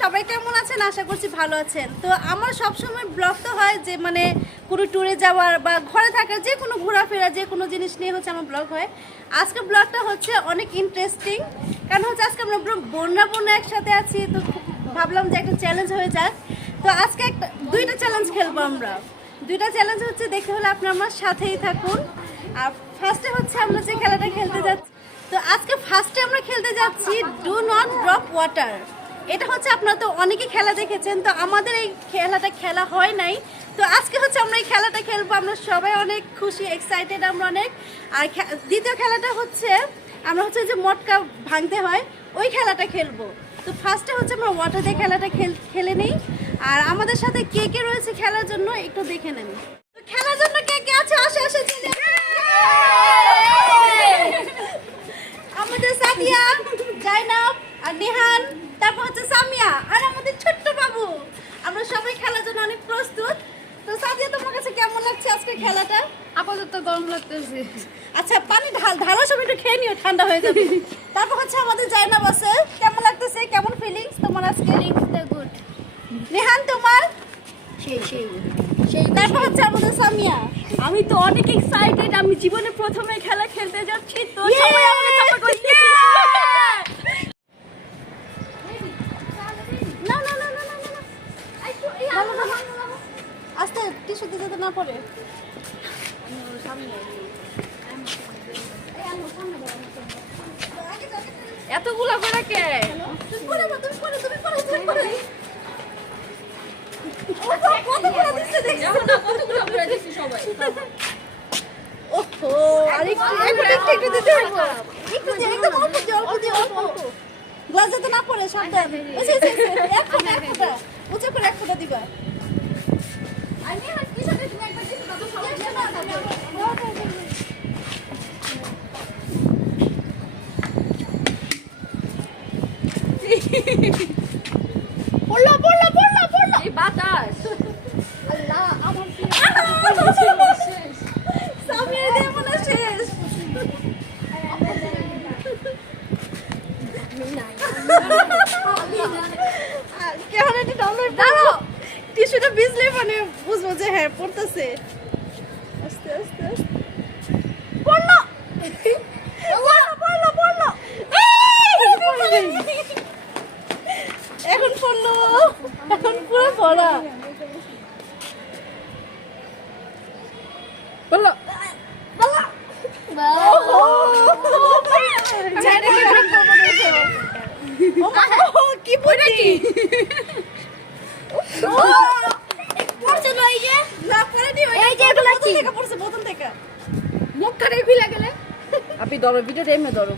সবাই কেমন আছেন? আশা করছি ভালো আছেন। তো আমার সবসময় ব্লগ তো হয় যে মানে কোনো ট্যুরে যাওয়ার বা ঘরে থাকার যে কোনো ঘোরাফেরা যে কোনো জিনিস নিয়ে হচ্ছে আমার ব্লগ হয়। আজকে ব্লগটা হচ্ছে অনেক ইন্টারেস্টিং, কারণ হচ্ছে আজকে আমরা বোনরা একসাথে আছি, তো ভাবলাম যে একটা চ্যালেঞ্জ হয়ে যাক। তো আজকে দুইটা চ্যালেঞ্জ খেলবো আমরা। দুইটা চ্যালেঞ্জ হচ্ছে, দেখতে হলে আপনি আমার সাথেই থাকুন। আর ফার্স্টে হচ্ছে আমরা যে খেলাটা খেলতে যাচ্ছি, তো আজকে ফার্স্টে আমরা খেলতে যাচ্ছি ডু নট ড্রপ ওয়াটার। এটা হচ্ছে আপনারা তো অনেকেই খেলা দেখেছেন, তো আমাদের এই খেলাটা খেলা হয় নাই। তো আজকে হচ্ছে আমরা এই খেলাটা খেলবো, আমরা সবাই অনেক খুশি, এক্সাইটেড আমরা অনেক। আর দ্বিতীয় খেলাটা হচ্ছে আমরা হচ্ছে যে মটকা ভাঙতে হয়, ওই খেলাটা খেলবো। তো ফার্স্টে হচ্ছে আমরা ওয়াটার দিয়ে খেলাটা খেলে নিই। আর আমাদের সাথে কে কে রয়েছে খেলার জন্য একটু দেখে নেন। তো খেলার জন্য কে কে আছে? আসে আসে চলে আমাদের সাদিয়া, জাইনাব আর নিহান, তারপর হচ্ছে সামিয়া আর আমাদের ছোট্ট বাবু। আমরা সবাই খেলার জন্য অনেক প্রস্তুত। তো সাদিয়া, তোমার কাছে কেমন লাগছে আজকে খেলাটা? আপাতত গরম লাগতেছে। আচ্ছা, পানি ঢালার সময় একটু খেয়ে নিও, ঠান্ডা হয়ে যাবে। তারপর হচ্ছে আমাদের জাইনাব আছে। কেমন লাগতেছে? কেমন ফিলিংস তোমার আজকে? গুড। নিহান, তোমার? সেই সেই তারপর হচ্ছে আমাদের সামিয়া। আমি তো অনেক এক্সাইটেড, আমি জীবনে প্রথমে খেলা খেলতে যাচ্ছি, তো সবাই আমাকে সাপোর্ট করছে। না না না না না না, আস্তে টিস্যুতে যাতে না পড়ে। এতগুলো করে কে? তুমি পড়ে। কতগুলো দিচ্ছে দেখছো? কতগুলো করে দিছি সবাই। ওহো, একটু দিতে হবে। একটু দিয়ে, একদম অল্প দিয়ে, অল্প। গ্লাস যাতে না পড়ে, সাবধান। এসে এক ফোঁটা উঁচু করে এক ফোঁটা দিবা। আমি আর কি সাথে তুমি একবার দিছো, তত সবাই দিয়ে না পড়লো। এই বাতাস। আল্লাহ, আমার কি শেষ। সামিয়া দিয়ে মনে শেষ। কেমন একটা ডাউনলোড দাঁড়ো, টিস্যুটা ভিজলে মানে বুঝবো যে হ্যাঁ পড়তেছে। আস্তে আস্তে পড়লো। এখন পড়লো, এখন পুরো পড়া বলো। কি পড়ি বোতল থেকে মুখখানে খুলে গেলে আপনি ধরো, ভিডিওটা এমনি ধরো,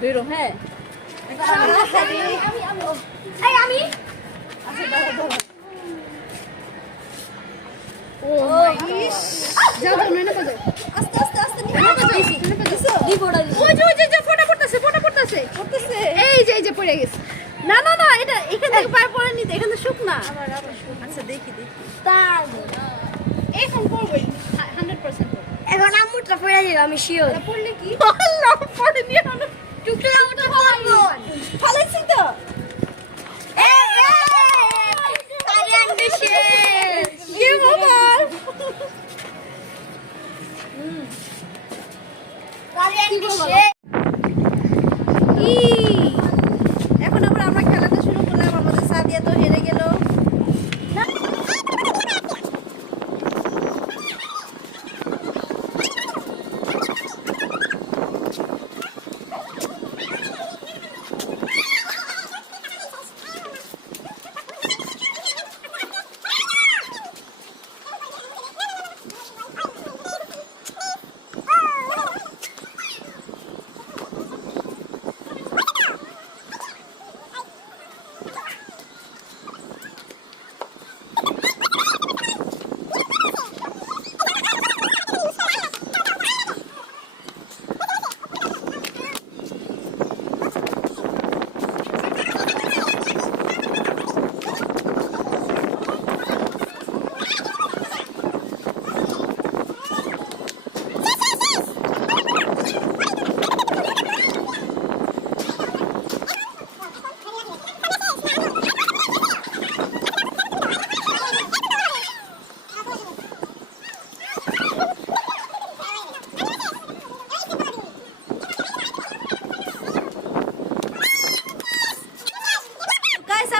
বেরো। হ্যাঁ, আমি ও ইস, যাও যাও, নয় না যাও। আস্তে ওই যে ফোঁটা পড়তেছে। এই যে পড়ে গেছে। না, এটা এখান থেকে পার পরে নিতে, এখানে শুকনা। আচ্ছা, দেখি এখন পড়বই 100% পড়বো। এখন আম্মুটা পড়ে যাবে, আমি শিওর। পড়লে কি আল্লাহ, পড়ে নিয়ে টুকরা ওটা পড়বো। ফালাইছি তো। কি ব্যাপার? এখন আবার আমরা খেলাটা শুরু করলাম, আমাদের সাদিয়া তো হেরে গেল।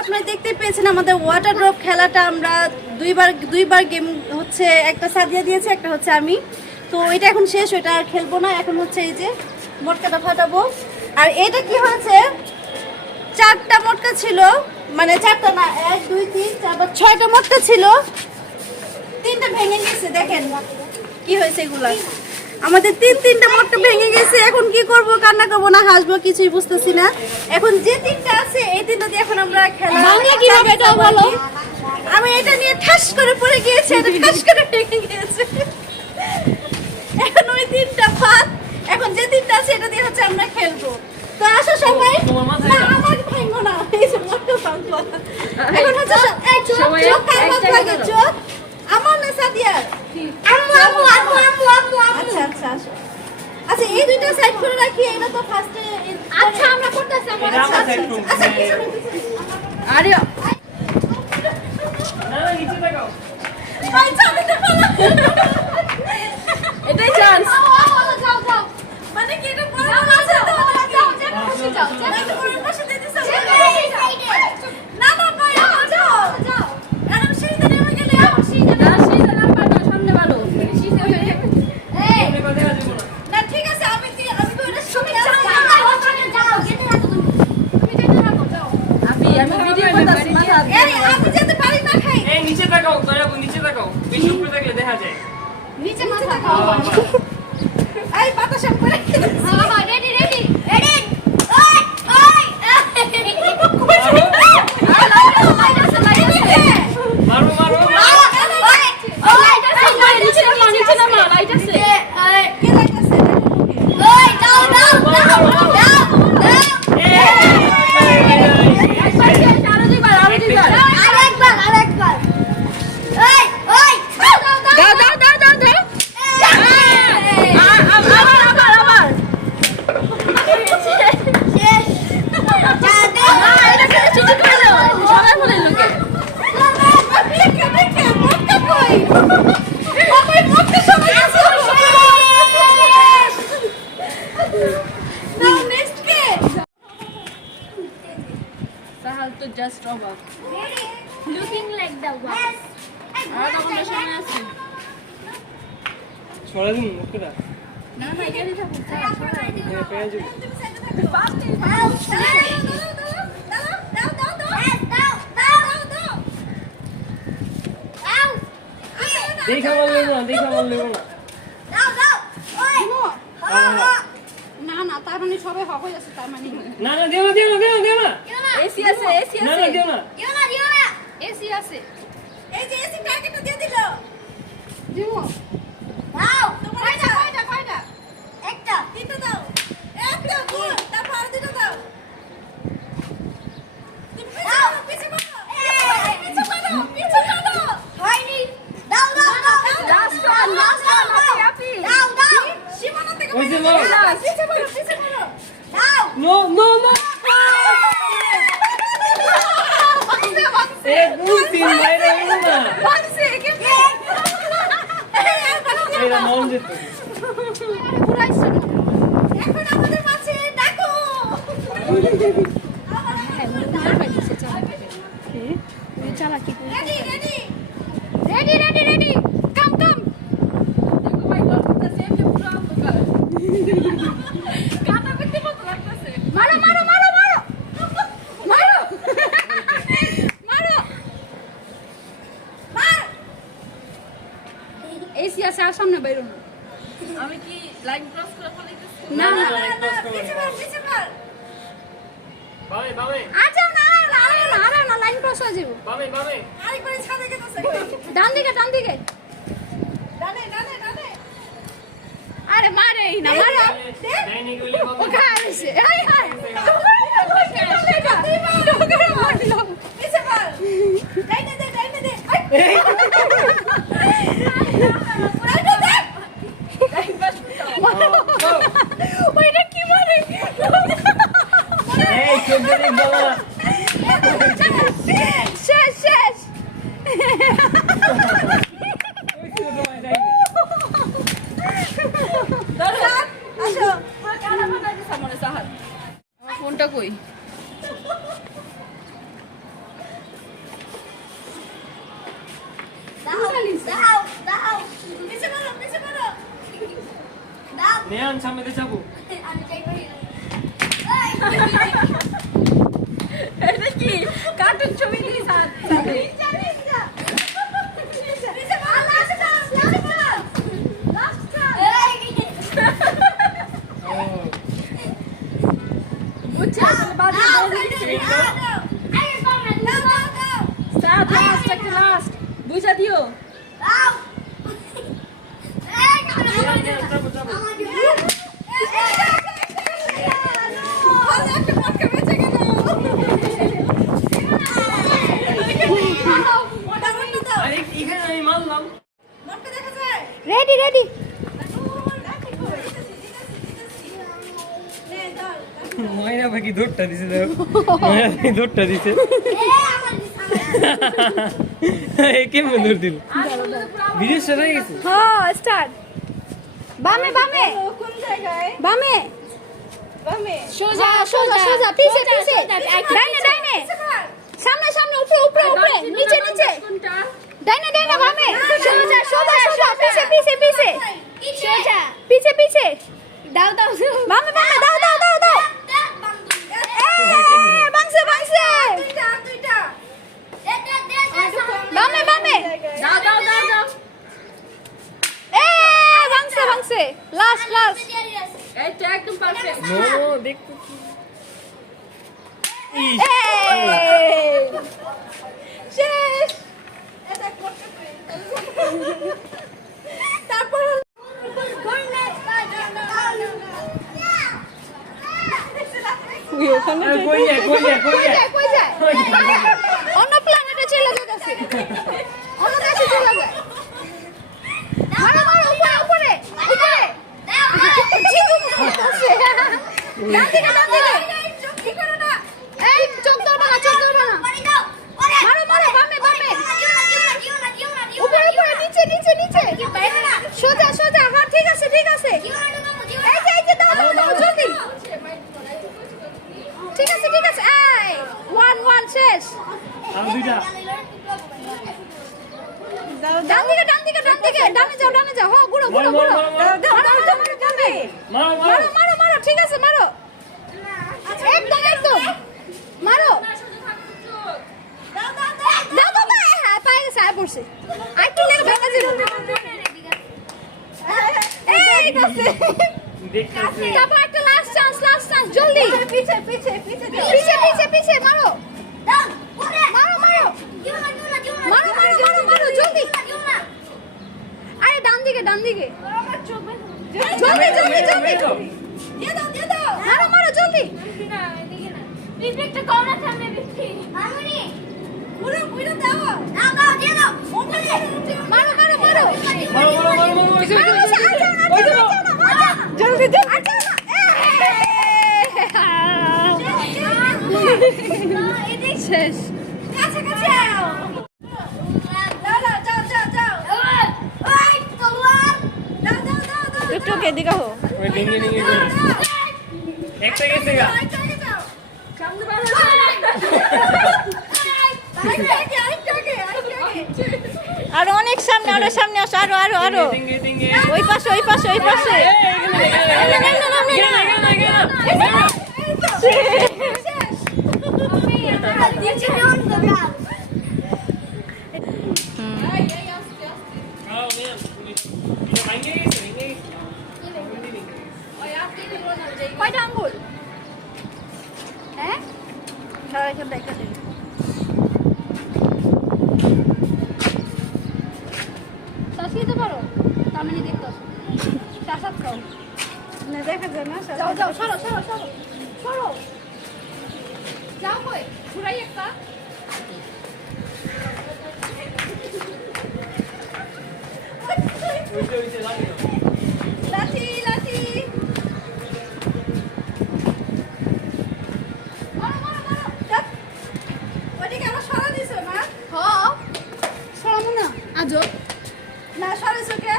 আপনারা দেখতে পেয়েছেন আমাদের ওয়াটার ড্রপ খেলাটা আমরা দুইবার গেম হচ্ছে, একটা সাদিয়া দিয়েছে, একটা হচ্ছে আমি। তো এটা এখন শেষ, ওটা আর খেলবো না। এখন হচ্ছে এই যে মটকাটা ফাটাবো। আর এটা কি হয়েছে, 4টা মটকা ছিল, মানে 4টা না, 1 2 3 4 5 6টা মটকা ছিল, 3টা ভেঙে গেছে। দেখেন কি হয়েছে এগুলা, আমাদের তিনটা মটকা ভেঙে গেছে। এখন কি করব, কান্না করবো না হাসবো, কিছুই বুঝতেছি না। এখন যে 3টা আছে এই 3টা দিয়ে এখন আমরা খেলা কিভাবে এটা বলো। আমি এটা নিয়ে ঠাস করে পড়ে গিয়েছে, এটা ঠাস করে ভেঙে গিয়েছে। এখন ওই 3টা ফাত, এখন যে 3টা আছে এটা দিয়ে হচ্ছে আমরা খেলবো। তো আসো সবাই, না আমার ভাঙবো না, এই যে মটকা ভাঙবো। এখন হচ্ছে চোখ কারবার লাগে, চোখ আমার না সাদিয়ার। আচ্ছা আচ্ছা আসো। আচ্ছা এই দুইটা সাইড করে রাখি, এটা তো ফার্স্টে। আচ্ছা আমরা করতেছি, আমরা আচ্ছা আচ্ছা আরে ভাই চালাতে পারো, এটাই চান্স। যাও যাও, মানে কি এটা পড়া আছে তো, যাও যাও পাশে যাও, যাও পড়ার পাশে দিতে চাও না না ভাই যাও যাও, কারণ সিঁড়িতে নেমে গেলে আমার সিঁড়িতে না সিধা না পারো, সামনে পারো, সিধা হয়ে যাবে। এই না ঠিক আছে, আমি তো এটা সময় আছে, যাও যেতে থাকো তুমি যেতে থাকো, যাও। আমি ভিডিও করতেছি, মাথা হাত এই আমি যেতে পারি না খাই, এই নিচে তাকাও, দয়া করে নিচে তাকাও, বেশি উপরে থাকলে দেখা যায়। নিচে মাথা খাও। এই বাতাস আম করে বাবা, রেডি রেডি রেডি, ওই ওই মারো মারো নিচে নামা, লাইট আছে। আরো দুইবার, আরো দুইবার। দাও দাও দাও দাও দাও। আবার আবার আবার। এটা খেলে ছুটি করে দাও, সবাই বলে লোকে। সাহাল তো জাস্ট অবাক। Looking like the one. আর আমাদের সামনে আছে। ছড়া দিন মুখটা না না এখানেই থাকুক। পেয়ে যাবে। দেখা বললে না, দেখা বললে না। না না তার মানে সবাই হক হয়ে আছে, তার মানে না না দেও না দেও না দেও না দেও না। এসি আছে, এসি না আছে। না দেও না। এসি আছে। এই যে এসি প্যাকেটটা দিয়ে দিল, দিমু দাও তোমার কয়টা একটা, তিনটা দাও, একটা গুড, তারপর আর দুটো দাও। তুমি পিছে করো পিছে করো হয়নি, দাও দাও দাও লাস্ট ওয়ান আপি। সীমানা থেকে ওই যে নাও। পিছে করো দাও। No no no. এক দুই তিন বাইরে হইলো না। এটা মন যেত। এখন আমাদের মাঝে ডাকো। Ready ready ready ready ready, come come. দেখো ভাই গল্প করতেছে, এমনি পুরো অন্ধকার। কাটা পিতে মতো লাগতেছে। মারো মারো মারো মারো মারো মারো মার। এসি আছে, আর সামনে বাইরো না। আমি কি লাইন ক্রস করে ফেলাইতেছি? না না না, না, cross পিছে মার। বামে বামে আচ্ছা না না লাইন ক্রস হয়ে যাবো। বামে বামে। আরেকবার ছাদে গেছে, ডান দিকে ডান দিকে। ডানে ডানে ডানে। আরে মারে না মারো। ডাইনে গলি ও বামে। খাইছে। এই হাই। পিছে মার, ডাইনে দে ডাইনে দে। ডাইনে দে। ওইটা কি মারে? এই চোখ দিয়ে বাবা। শেষ শেষ। ওই তো তোমার ডাইনে। আসো কানা বানাই দিছ মনে সাহাল। আমার ফোনটা কই? নেহান সামনে দিয়ে যাবো। এটা কি কার্টুন ছবি দিয়ে সাথে বুঝছে আসলে বাদ স্টার্ট লাস্ট একটা লাস্ট বুঝা দিও যাবো যাবো। আরে এখানে আমি মারলাম। রেডি রেডি ময়না পাখি দৌড়টা দিছে তো। ময়না পাখি দৌড়টা দিছে। কেমন দৌড় দিল? ভিডিও শুরু হয়ে গেছে। হ্যাঁ স্টার্ট বামে বামে কোন জায়গায় বামে সোজা সোজা সোজা পিছে পিছে ডাইনে ডাইনে সামনে সামনে উপরে উপরে উপরে নিচে নিচে কোনটা ডাইনে ডাইনে বামে সোজা সোজা সোজা পিছে পিছে পিছে সোজা পিছে পিছে দাও দাও বামে বামে দাও দাও দাও দাও এই বাংসে বাংসে বামে বামে দাও দাও দাও দাও এই বাংসে বাংসে লাস্ট লাস্ট এই তো একদম পারফেক্ট নো দেখতে। ইস, এই শেষ তারপর আরে কই যায় কই যায় কই যায়? কই যায় অন্য প্ল্যানেটে চলে যাচ্ছে অন্য দেশে চলে যায় মারো মারো উপরে উপরে উপরে ডান দিকে কি করো না এই চোখ ধরো না চোখ ধরো না মারো মারো বামে বামে উপরে উপরে নিচে নিচে নিচে সোজা সোজা হ্যাঁ ঠিক আছে ঠিক আছে এই যে দাও দাও দাও জলদি ঠিক আছে এই ওয়ান শেষ আর দুইটা। ডানে যাও হ্যাঁ গুড়ো গুড়ো মারো, গুড়ো মারো, দাও দাও দাও মারো ডানে মারো মারো। মারো মারো মারো ঠিক আছে মারো একদম একদম মারো দাও দাও দাও হ্যাঁ পায়ে গেছে আয় পড়ছে আর একটু লেগে ভেঙে দিল এই গেছে দেখতেছি। তারপর একটা লাস্ট চান্স জলদি পিছে পিছে পিছে পিছে পিছে পিছে মারো মারো মারো মারো মারো মারো মারো জলদি আরে ডান দিকে জলদি জলদি জলদি দিয়ে দাও মারো মারো জলদি একটা কম আছে আমি বিক্রি পুরো পুরো দাও মারো মারো মারো মারো মারো মারো মারো। জলদি শেষ কাছে কাছে একটু এদিকে হো ওই ডিঙ্গি ডিঙ্গি করে। একটা গেছে গা। আরো অনেক সামনে আসো আরো ডিঙ্গি ডিঙ্গি। ওই পাশে খাও নেন। এটা ভাঙে গেছে ভেঙে গেছে। কয়টা আঙ্গুল হ্যাঁ এখানে দিতে পারো তার মানে দেখতে চাষাত খাও না দেখা যায় না যাও সরো যাও কই ঘুরাই একটা ওইটা লাগে না। লাঠি মারো চাপ ওইদিকে আমার সরা দিছো না হ্যাঁ সরামু না আজো না সরাইছো কে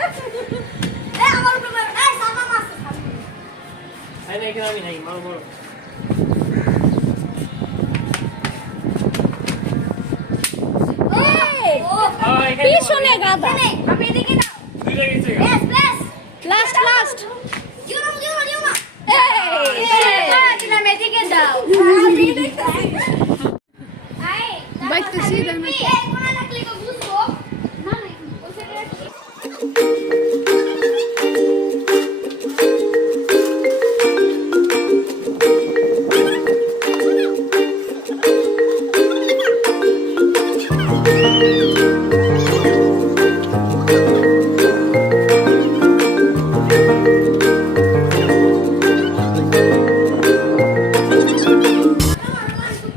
আমার উপরে সামা মাছ আরে না এখানে আমি নাই মারো মারো। এই এখানে পিছনে গা সাদা আপনি এদিকে নাও দুইটা গেছে press press last last you know এই দিলাম এদিকে দাও আই বাইতেছি, দেখো। এই কোনা লাগলে তো বুঝবো না না ওই সাইডে রাখি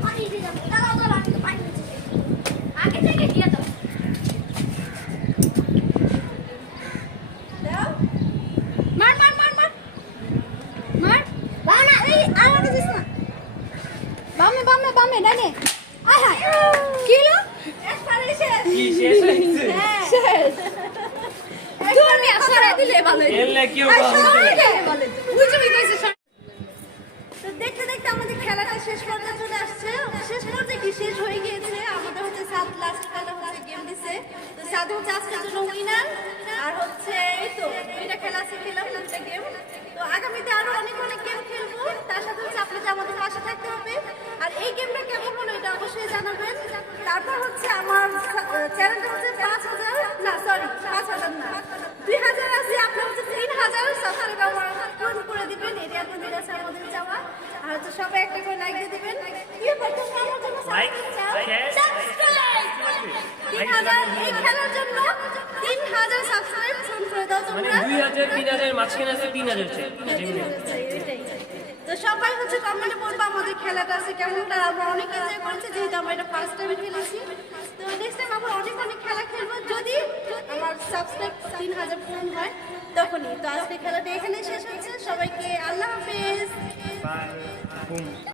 পানি দিয়ে দাও দাও দাও আমি তো পানি দিচ্ছি আগে থেকে দিয়ে দাও মার মার মার মার মার বাবা না এই আমাকে দিস না বামে বামে বামে ডানে আয় হায় কি হলো একবারে শেষ কি শেষ হইছে হ্যাঁ শেষ তুমি আসলে দিলে ভালো হইতো। এলে কি আর হবে সরাই দিলে ভালো হইতো। বুঝবি কইছে সরাই। তো দেখতে দেখতে আমাদের খেলাটা শেষ পর্যায়ে চলে আসছে শেষ পর্যায়ে কি শেষ হয়ে গিয়েছে আমাদের হচ্ছে সাত লাস্ট খেলা হচ্ছে গেম দিছে তো সাত হচ্ছে আজকের জন্য উইনার আর হচ্ছে এই তো দুইটা খেলা আছে খেলাম দুইটা গেম তো আগামীতে আরো অনেক অনেক গেম খেলবো তার সাথে হচ্ছে আপনাদের আমাদের পাশে থাকতে হবে আর এই গেমটা কেমন হলো এটা অবশ্যই জানাবেন তারপর হচ্ছে আমার চ্যানেলটা হচ্ছে 5,000 না সরি 5,000 না 2,000 আছে আপনার হচ্ছে 3,000 সাবস্ক্রাইবার পূরণ করে দিবেন এটি আপনাদের কাছে আমাদের চাওয়া আর হচ্ছে সবাই একটা করে লাইক দিয়ে দিবেন কি বলতে আমার জন্য লাইক সাবস্ক্রাইব 3,000 এই খেলার জন্য 3,000 সাবস্ক্রাইব পূরণ করে দাও মানে তোমরা 2000 3000 মাঝখানে আছে 3000 চাই এটাই। তো সবাই হচ্ছে কমেন্টে বলবো আমাদের খেলাটা আছে কেমনটা আমরা অনেক এনজয় করেছি যেহেতু আমরা এটা ফার্স্ট টাইম খেলেছি তো নেক্সট টাইম আবার অনেক অনেক খেলা খেলবো যদি আমার সাবস্ক্রাইব 3,000 পূরণ হয় তখনই তো আজকে খেলাটা এখানেই শেষ হচ্ছে সবাইকে আল্লাহ হাফেজ বাই বুম